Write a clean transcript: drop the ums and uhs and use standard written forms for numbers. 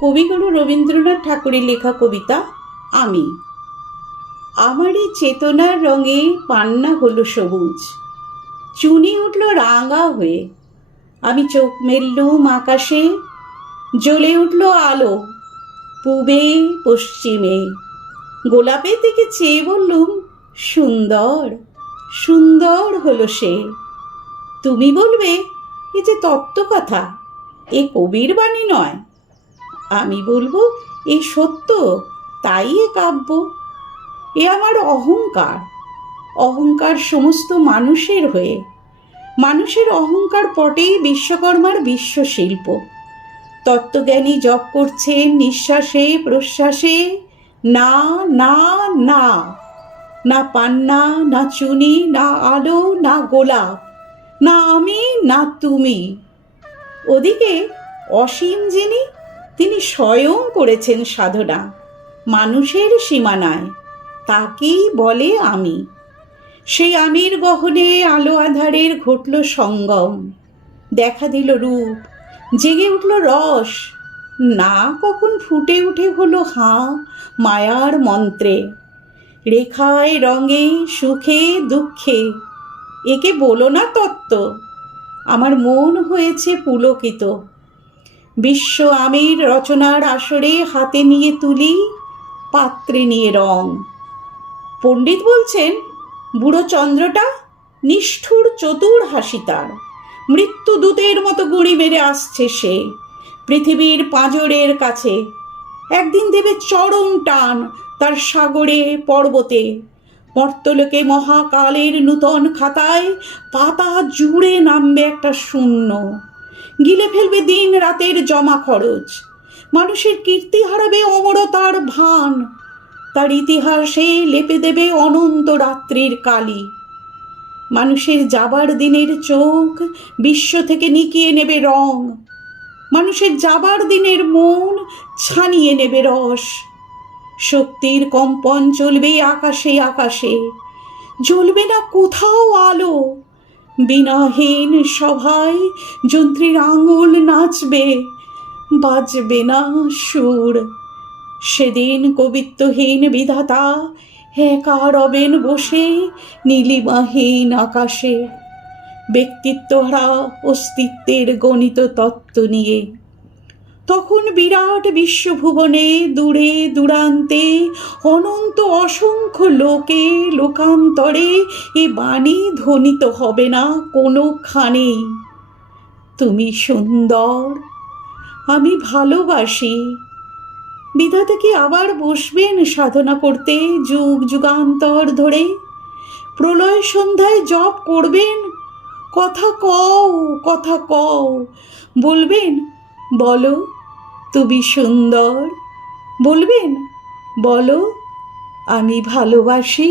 কবিগুরু রবীন্দ্রনাথ ঠাকুরের লেখা কবিতা আমি। আমারই চেতনার রঙে পান্না হলো সবুজ, চুনি উঠল রাঙা হয়ে। আমি চোখ মেললুম আকাশে, জ্বলে উঠল আলো পূবে পশ্চিমে। গোলাপের দিকে চেয়ে বললুম, সুন্দর সুন্দর হলো সে। তুমি বলবে এ যে তত্ত্বকথা, এ কবির বাণী নয়। আমি বলবো এ সত্য, তাই এ কাব্য। এ আমার অহংকার, অহংকার সমস্ত মানুষের হয়ে। মানুষের অহংকার পটেই বিশ্বকর্মার বিশ্বশিল্প। তত্ত্বজ্ঞানী জপ করছেন নিঃশ্বাসে প্রশ্বাসে, না না না, না পান্না, না চুনি, না আলো, না গোলাপ, না আমি, না তুমি। ওদিকে অসীম যিনি, তিনি স্বয়ং করেছেন সাধনা মানুষের সীমানায়, তাকেই বলে আমি। সেই আমির গহনে আলো আধারের ঘটল সঙ্গম, দেখা দিল রূপ, জেগে উঠল রস। না কখন ফুটে উঠে হলো হাঁ মায়ার মন্ত্রে, রেখায় রঙে সুখে দুঃখে। একে বলো না তত্ত্ব, আমার মন হয়েছে পুলকিত। বিশ্ব আমির রচনার আসরে হাতে নিয়ে তুলি, পাত্রে নিয়ে রং। পণ্ডিত বলছেন বুড়ো চন্দ্রটা নিষ্ঠুর চতুর হাসি তার, মৃত্যুদূতের মতো গুঁড়ি মেরে আসছে সে পৃথিবীর পাঁজরের কাছে। একদিন দেবে চরম টান তার সাগরে পর্বতে, মর্তলোকে মহাকালের নূতন খাতায় পাতা জুড়ে নামবে একটা শূন্য, গিলে ফেলবে দিন রাতের জমা খরচ। মানুষের কীর্তি হারাবে অমরতার ভান, তার ইতিহাসে লেপে দেবে অনন্ত রাত্রির কালি। মানুষের যাবার দিনের চোখ বিশ্ব থেকে নিকিয়ে নেবে রং, মানুষের যাবার দিনের মন ছানিয়ে নেবে রস। শক্তির কম্পন চলবে আকাশে আকাশে, জ্বলবে না কোথাও আলো। বিনাহীন সভায় যন্ত্রীর আঙুল নাচবে, বাজবে না সুর। সেদিন কবিত্বহীন বিধাতা একা রবেন বসে নীলিমাহীন আকাশে, ব্যক্তিত্বহারা অস্তিত্বের গণিত তত্ত্ব নিয়ে। তখন বিরাট বিশ্বভুবনে দূরে দূরান্তে অনন্ত অসংখ্য লোকে লোকান্তরে এ বাণী ধ্বনিত হবে না কোনোখানেই, তুমি সুন্দর, আমি ভালোবাসি। বিধাতা কি আবার বসবেন সাধনা করতে যুগ যুগান্তর ধরে? প্রলয় সন্ধ্যায় জপ করবেন, কথা কও কথা কও, বলবেন বলো তুমি সুন্দর, বলবেন বলো আমি ভালোবাসি।